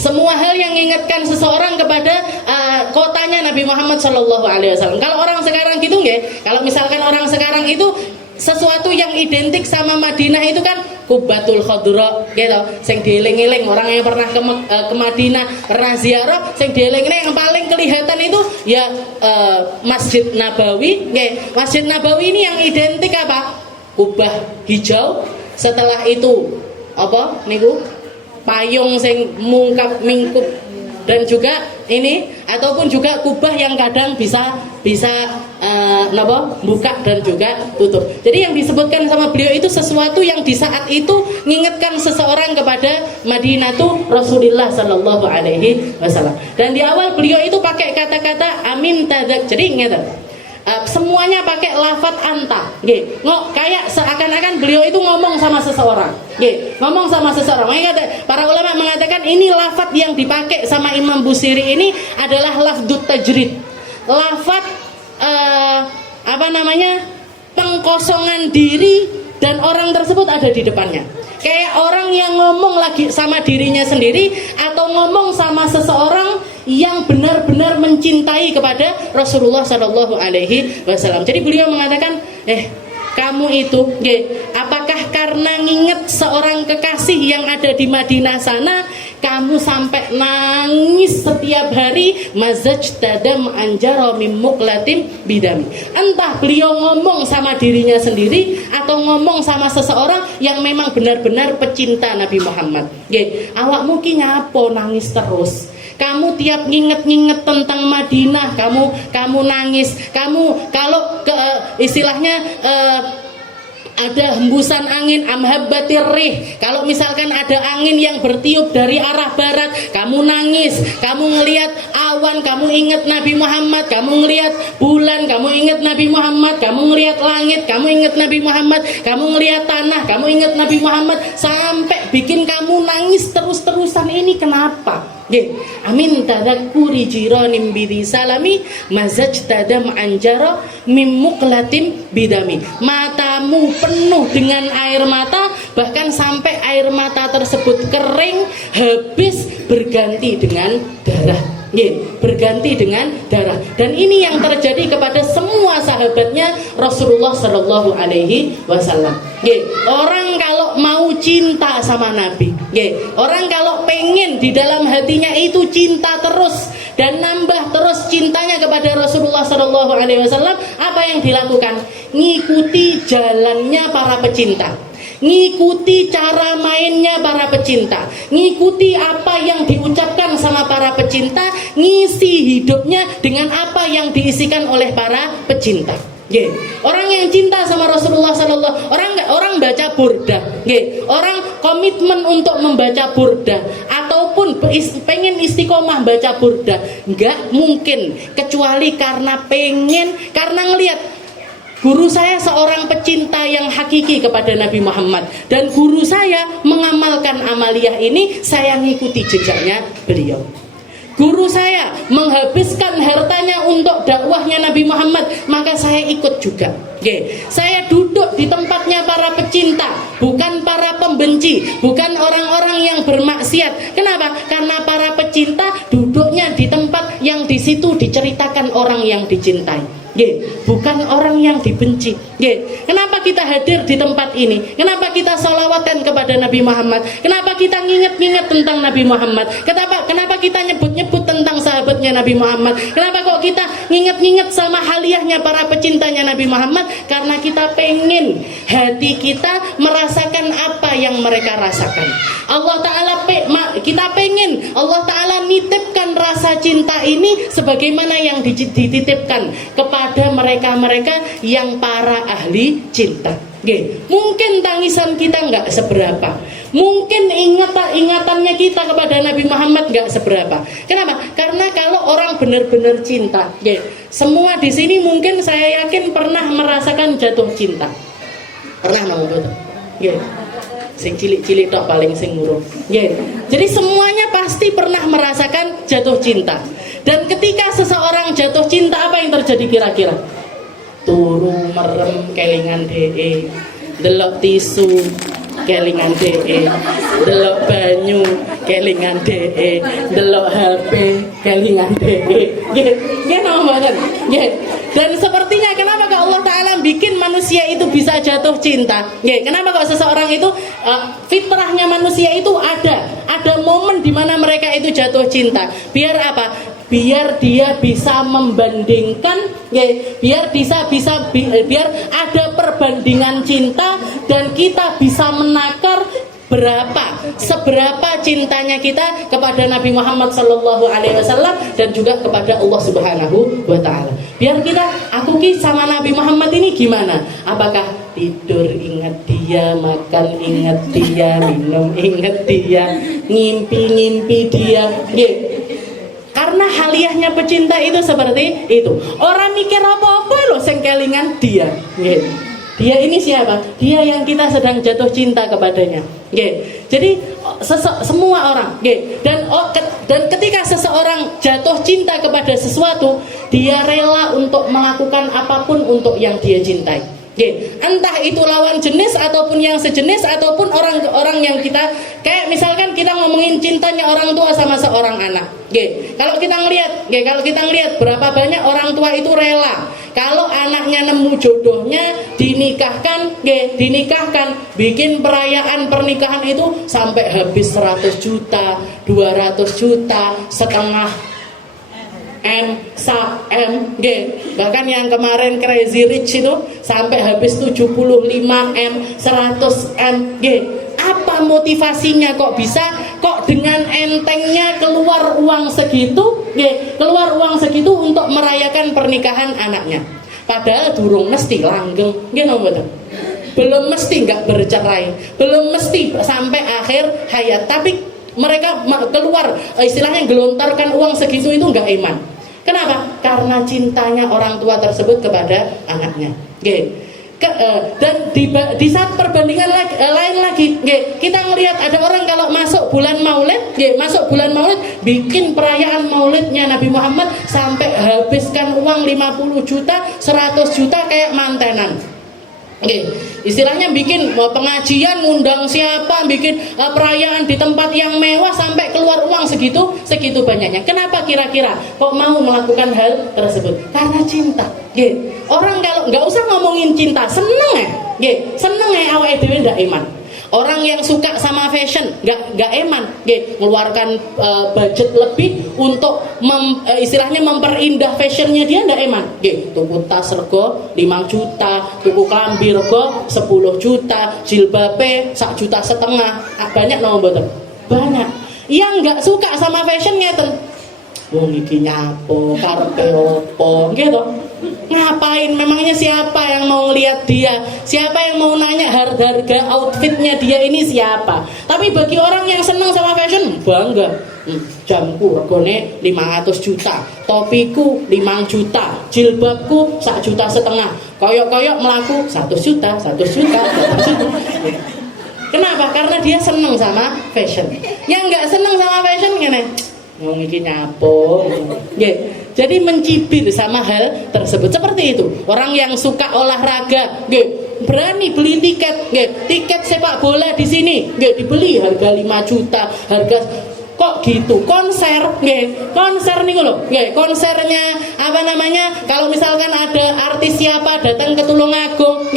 semua hal yang mengingatkan seseorang kepada kotanya Nabi Muhammad SAW. Kalau orang sekarang gitu kalau misalkan orang sekarang itu sesuatu yang identik sama Madinah itu kan Kubatul Khadra gitu, sing dieling-eling orang yang pernah ke Madinah, pernah ziarah, sing dieling-eling yang paling kelihatan itu ya Masjid Nabawi. Masjid Nabawi ini yang identik apa? Kubah hijau, setelah itu apa niku payung sing mingkup, dan juga ini ataupun juga kubah yang kadang bisa buka dan juga tutup. Jadi yang disebutkan sama beliau itu sesuatu yang di saat itu mengingatkan seseorang kepada Madinah tuh Rasulullah Sallallahu Alaihi Wasallam. Dan di awal beliau itu pakai kata-kata amin tadak. Jadi ingat, semuanya pakai lafaz anta. Kayak seakan-akan beliau itu ngomong sama seseorang. Ngomong sama seseorang. Makanya para ulama mengatakan ini lafaz yang dipakai sama Imam Busiri ini adalah lafdut tajrid. Lafaz pengkosongan diri, dan orang tersebut ada di depannya. Kayak orang yang ngomong lagi sama dirinya sendiri atau ngomong sama seseorang yang benar-benar mencintai kepada Rasulullah Sallallahu Alaihi Wasallam. Jadi beliau mengatakan, kamu itu, apakah karena nginget seorang kekasih yang ada di Madinah sana, kamu sampai nangis setiap hari? Mazajtadam anjara mim muqlatim bidami. Entah beliau ngomong sama dirinya sendiri atau ngomong sama seseorang yang memang benar-benar pecinta Nabi Muhammad. Awakmu ki nyapo nangis terus? Kamu tiap nginget-nginget tentang Madinah, kamu nangis. Kamu kalau istilahnya ada hembusan angin amhabbatir rih, kalau misalkan ada angin yang bertiup dari arah barat, kamu nangis. Kamu ngelihat awan, kamu ingat Nabi Muhammad. Kamu ngelihat bulan, kamu ingat Nabi Muhammad. Kamu ngelihat langit, kamu ingat Nabi Muhammad. Kamu ngelihat tanah, kamu ingat Nabi Muhammad. Sampai bikin kamu nangis terus-terusan. Ini kenapa? Amin tadakkuri jiranim bidi salami mazajtadam anjara mim muqlatim bidami. Matamu penuh dengan air mata, bahkan sampai air mata tersebut kering, habis berganti dengan darah. Berganti dengan darah. Dan ini yang terjadi kepada semua sahabatnya Rasulullah Sallallahu Alaihi Wasallam. Orang kalau mau cinta sama Nabi, orang kalau pengen di dalam hatinya itu cinta terus dan nambah terus cintanya kepada Rasulullah Sallallahu Alaihi Wasallam, apa yang dilakukan? Ngikuti jalannya para pecinta, ngikuti cara mainnya para pecinta, ngikuti apa yang diucapkan sama para pecinta, ngisi hidupnya dengan apa yang diisikan oleh para pecinta. Nggih. Orang yang cinta sama Rasulullah sallallahu orang baca burdah, nggih. Orang komitmen untuk membaca burdah ataupun pengen istiqomah baca burdah, nggak mungkin kecuali karena ngelihat guru saya seorang pecinta yang hakiki kepada Nabi Muhammad, dan guru saya mengamalkan amaliyah ini, saya ngikuti jejaknya beliau. Guru saya menghabiskan hartanya untuk dakwahnya Nabi Muhammad, maka saya ikut juga. Oke. Saya duduk di tempatnya para pecinta, bukan para pembenci, bukan orang-orang yang bermaksiat. Kenapa? Karena para pecinta duduknya di tempat yang di situ diceritakan orang yang dicintai. Bukan orang yang dibenci. Kenapa kita hadir di tempat ini? Kenapa kita sholawatan kepada Nabi Muhammad? Kenapa kita nginget-nginget tentang Nabi Muhammad? Kenapa kita nyebut-nyebut tentang sahabatnya Nabi Muhammad? Kenapa kok kita nginget-nginget sama haliyahnya para pecintanya Nabi Muhammad? Karena kita pengen hati kita merasakan apa yang mereka rasakan. Allah Ta'ala kita pengen Allah Ta'ala nitipkan rasa cinta ini sebagaimana yang dititipkan kepada mereka-mereka yang para ahli cinta. Mungkin tangisan kita nggak seberapa, mungkin ingatannya kita kepada Nabi Muhammad nggak seberapa. Kenapa? Karena kalau orang benar-benar cinta, semua di sini mungkin saya yakin pernah merasakan jatuh cinta. Pernah nggak betul? Sing cilik-cilik tok paling sing ngurung. Jadi semuanya pasti pernah merasakan jatuh cinta. Dan ketika seseorang jatuh cinta, apa yang terjadi kira-kira? Turu merem kelingan DE, delok tisu kelingan DE, delok banyu kelingan DE, delok HP kelingan DE. Nggih banget. Dan sepertinya kenapa kok Allah Ta'ala bikin manusia itu bisa jatuh cinta? Kenapa kok seseorang itu fitrahnya manusia itu ada momen di mana mereka itu jatuh cinta? Biar apa? Biar dia bisa membandingkan, biar ada perbandingan cinta, dan kita bisa menakar seberapa cintanya kita kepada Nabi Muhammad sallallahu alaihi wasallam dan juga kepada Allah Subhanahu wa taala. Biar aku sama Nabi Muhammad ini gimana? Apakah tidur ingat dia, makan ingat dia, minum ingat dia, ngimpi dia? Karena haliyahnya pecinta itu seperti itu. Orang mikir apa-apa loh sing kelingan dia. Dia ini siapa? Dia yang kita sedang jatuh cinta kepadanya. Jadi semua orang. Dan ketika seseorang jatuh cinta kepada sesuatu, dia rela untuk melakukan apapun untuk yang dia cintai. Entah itu lawan jenis ataupun yang sejenis ataupun orang yang kita, kayak misalkan kita ngomongin cintanya orang tua sama seorang anak. Kalau kita ngelihat berapa banyak orang tua itu rela kalau anaknya nemu jodohnya dinikahkan, bikin perayaan pernikahan itu sampai habis 100 juta, 200 juta, setengah M, bahkan yang kemarin Crazy Rich itu sampai habis 75 M, 100 M. Apa motivasinya kok bisa dengan entengnya keluar uang segitu untuk merayakan pernikahan anaknya? Padahal durung mesti langgeng, belum mesti nggak bercerai, belum mesti sampai akhir hayat, tapi mereka keluar istilahnya gelontorkan uang segitu itu nggak iman. Kenapa? Karena cintanya orang tua tersebut kepada anaknya. Dan di saat perbandingan lain lagi, kita ngelihat ada orang kalau masuk bulan Maulid, bikin perayaan Maulidnya Nabi Muhammad sampai habiskan uang 50 juta, 100 juta kayak mantenan. Istilahnya bikin pengajian, ngundang siapa, bikin perayaan di tempat yang mewah sampai keluar uang segitu banyaknya. Kenapa kira-kira kok mau melakukan hal tersebut? Karena cinta. Orang kalau nggak usah ngomongin cinta, seneng awake dhewe ndak iman. Orang yang suka sama fashion nggak eman, ngeluarkan budget lebih untuk istilahnya memperindah fashionnya, dia nggak eman. Tuku tas rego 5 juta, tuku klambi rego 10 juta, jilbabe 1,5 juta. Banyak nomor betul. Banyak. Yang nggak suka sama fashion ngeten, Wong iki nyapo, karepe opo, gitu. Ngapain? Memangnya siapa yang mau ngelihat dia? Siapa yang mau nanya harga outfitnya dia ini siapa? Tapi bagi orang yang senang sama fashion, bangga. Jamku regane 500 juta, topiku 5 juta, jilbabku 1,5 juta, koyok-koyok melaku 1 juta, 1 juta, 1 juta. Kenapa? Karena dia senang sama fashion. Yang nggak senang sama fashion gini, mau iki nyapo. Jadi mencibir sama hal tersebut. Seperti itu. Orang yang suka olahraga, berani beli tiket sepak bola di sini, dibeli harga 5 juta, harga kok gitu. Konser nih loh, konsernya apa namanya, kalau misalkan ada artis siapa datang ke Tulungagung,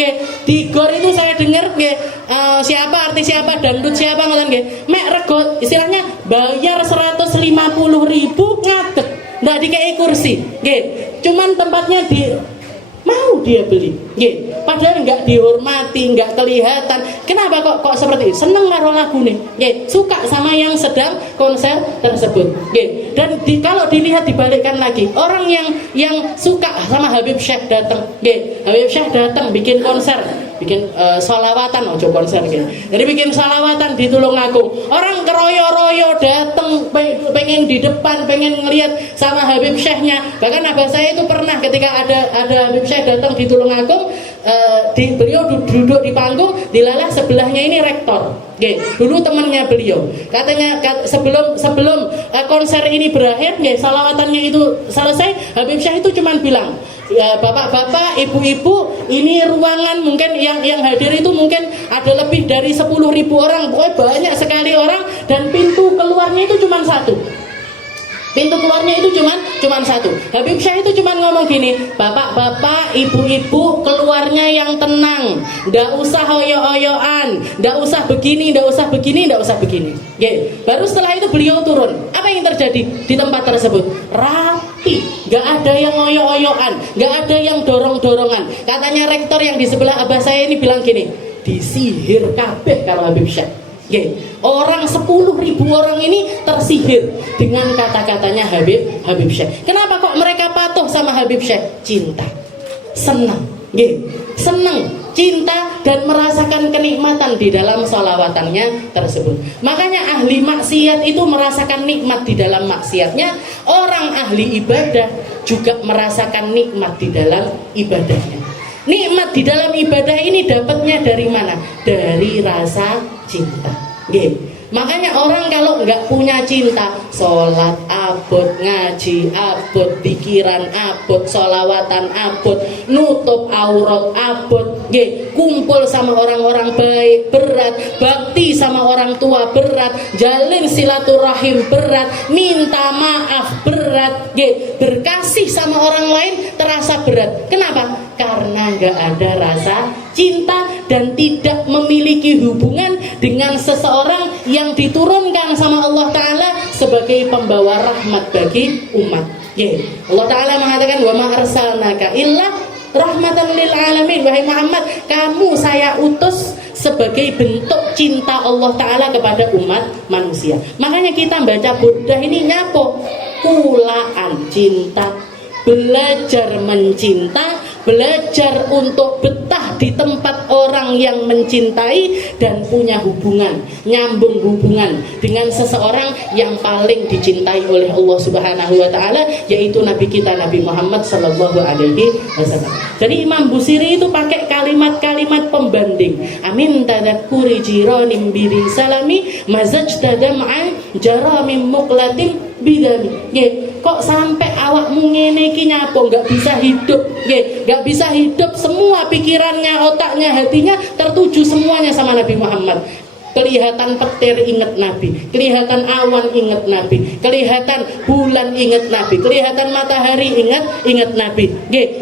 di GOR itu saya dengar siapa artis siapa, dangdut siapa ngoten mek rego istilahnya bayar 150.000 ngadeg, ndak dikei kursi, cuman tempatnya mau dia beli, padahal nggak dihormati, nggak kelihatan. Kenapa kok seperti itu? Seneng karo lagu nih, suka sama yang sedang konser tersebut, dan kalau dilihat dibalikkan lagi, orang yang suka sama Habib Syekh datang, Habib Syekh datang bikin konser, bikin sholawatan, ojo konser jadi bikin sholawatan di Tulungagung, orang keroyo-royo datang, pengen di depan, pengen ngelihat sama Habib Syekhnya. Bahkan abah saya itu pernah ketika ada Habib Syekh datang di Tulungagung, beliau duduk di panggung, dilalah sebelahnya ini rektor, dulu temannya beliau. Katanya sebelum konser ini berakhir, shalawatannya itu selesai, Habib Syekh itu cuman bilang, bapak-bapak, ibu-ibu, ini ruangan mungkin yang hadir itu mungkin ada lebih dari 10.000 orang, pokoknya banyak sekali orang, dan pintu keluarnya itu cuma satu. Habib Syekh itu cuma ngomong gini, bapak-bapak, ibu-ibu, keluarnya yang tenang, ndak usah oyo-oyoan, ndak usah begini. Baru setelah itu beliau turun. Apa yang terjadi di tempat tersebut? Rapi, nggak ada yang oyo-oyoan, nggak ada yang dorong-dorongan. Katanya rektor yang di sebelah abah saya ini bilang gini, disihir kabeh kalau Habib Syekh. Orang 10.000 orang ini tersihir dengan kata-katanya Habib Syekh. Kenapa kok mereka patuh sama Habib Syekh? Cinta, senang, cinta, dan merasakan kenikmatan di dalam sholawatannya tersebut. Makanya ahli maksiat itu merasakan nikmat di dalam maksiatnya. Orang ahli ibadah juga merasakan nikmat di dalam ibadahnya. Nikmat di dalam ibadah ini dapatnya dari mana? Dari rasa cinta. Makanya orang kalau nggak punya cinta, sholat abot, ngaji abot, pikiran abot, sholawatan abot, nutup aurat abot, kumpul sama orang-orang baik berat, bakti sama orang tua berat, jalin silaturahim berat, minta maaf berat, berkasih sama orang lain terasa berat. Kenapa? Karena nggak ada rasa cinta dan tidak memiliki hubungan dengan seseorang yang diturunkan sama Allah Ta'ala sebagai pembawa rahmat bagi umat. Allah Ta'ala mengatakan, wa ma arsalnaka illa rahmatan lil alamin. Wahai Muhammad, kamu saya utus sebagai bentuk cinta Allah Ta'ala kepada umat manusia. Makanya kita baca Burdah ini nyapo kulaan cinta, belajar mencinta, belajar untuk betah di tempat orang yang mencintai dan punya hubungan, nyambung hubungan dengan seseorang yang paling dicintai oleh Allah Subhanahu wa Ta'ala, yaitu Nabi kita Nabi Muhammad sallallahu alaihi wasallam. Jadi Imam Busiri itu pakai kalimat-kalimat pembanding. Amin tadakuri jironim biri salami mazaj tadam'an jaramim muklatim bidami. Kok sampai awakmu ngene iki nyapo, nggak bisa hidup, nggak bisa hidup, semua pikirannya, otaknya, hatinya tertuju semuanya sama Nabi Muhammad. Kelihatan petir ingat Nabi, kelihatan awan ingat Nabi, kelihatan bulan ingat Nabi, kelihatan matahari ingat Nabi,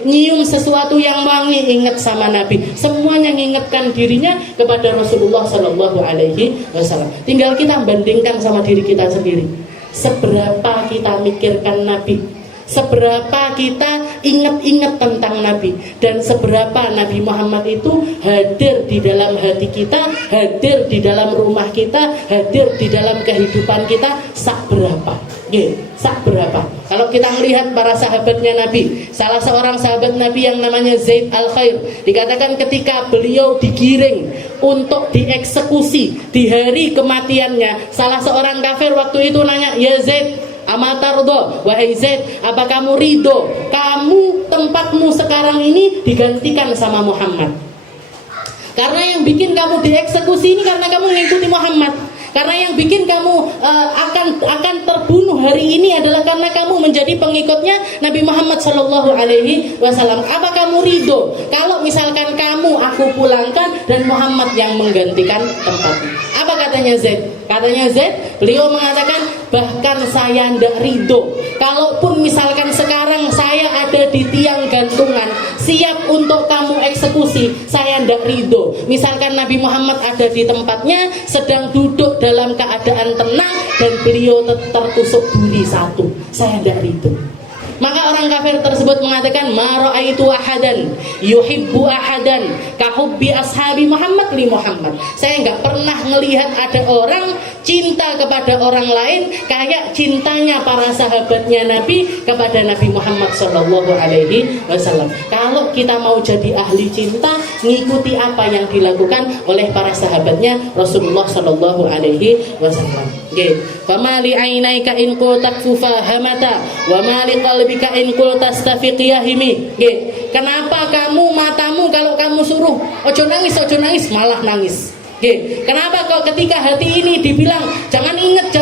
nyium sesuatu yang wangi ingat sama Nabi. Semuanya mengingatkan dirinya kepada Rasulullah Sallallahu Alaihi Wasallam. Tinggal kita bandingkan sama diri kita sendiri. Seberapa kita mikirkan Nabi, seberapa kita ingat-ingat tentang Nabi, dan seberapa Nabi Muhammad itu hadir di dalam hati kita, hadir di dalam rumah kita, hadir di dalam kehidupan kita, sak berapa? Sak berapa? Kalau kita melihat para sahabatnya Nabi, salah seorang sahabat Nabi yang namanya Zaid al-Khair, dikatakan ketika beliau digiring untuk dieksekusi di hari kematiannya, salah seorang kafir waktu itu nanya, "Ya Zaid, amatardo, wahai Zaid, apa kamu ridho kamu tempatmu sekarang ini digantikan sama Muhammad? Karena yang bikin kamu dieksekusi ini karena kamu mengikuti Muhammad. Karena yang bikin kamu akan terbunuh hari ini adalah karena kamu menjadi pengikutnya Nabi Muhammad Shallallahu Alaihi Wasallam. Apa kamu ridho kalau misalkan kamu aku pulangkan dan Muhammad yang menggantikan tempatmu?" Apa katanya Zaid? Katanya Zaid, beliau mengatakan, bahkan saya tidak ridho kalaupun misalkan sekarang saya ada di tiang gantungan siap untuk kamu eksekusi, saya tidak ridho. Misalkan Nabi Muhammad ada di tempatnya sedang duduk dalam keadaan tenang dan beliau tertusuk duri satu, saya tidak ridho. Maka orang kafir tersebut mengatakan, "Ma ra'aitu ahadan yuhibbu ahadan kahubbi ashabi Muhammad li Muhammad." Saya enggak pernah melihat ada orang cinta kepada orang lain kayak cintanya para sahabatnya Nabi kepada Nabi Muhammad sallallahu alaihi wasallam. Kalau kita mau jadi ahli cinta, ngikuti apa yang dilakukan oleh para sahabatnya Rasulullah sallallahu alaihi wasallam. Nggih. Fama li ainaika in qulta fahamata wa ma li qalbika in qulta stafiqiyahimi. Nggih. Kenapa kamu matamu kalau kamu suruh ojo nangis malah nangis? Oke, kenapa kok ketika hati ini dibilang jangan ingat,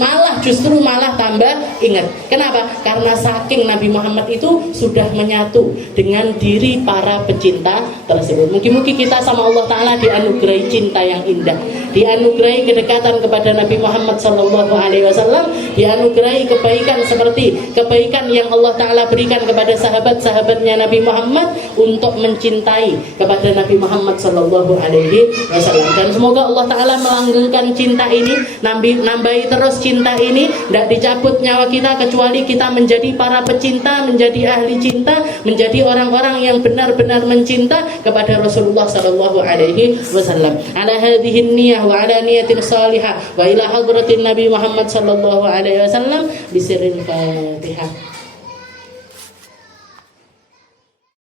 malah justru malah tambah ingat? Kenapa? Karena saking Nabi Muhammad itu sudah menyatu dengan diri para pecinta tersebut. Mungkin kita sama Allah Ta'ala dianugerahi cinta yang indah, dianugerahi kedekatan kepada Nabi Muhammad SAW, dianugerahi kebaikan seperti kebaikan yang Allah Ta'ala berikan kepada sahabat-sahabatnya Nabi Muhammad untuk mencintai kepada Nabi Muhammad SAW. Dan semoga Allah Ta'ala melanggengkan cinta ini, nambahi terus cinta ini, tidak dicabut nyawa kita kecuali kita menjadi para pecinta, menjadi ahli cinta, menjadi orang-orang yang benar-benar mencinta kepada Rasulullah Sallallahu Alaihi Wasallam. Ala hadhihi niyah wa ala niyatin salihah wa ila hadratin Nabi Muhammad Sallallahu Alaihi Wasallam bisiril Fatihah.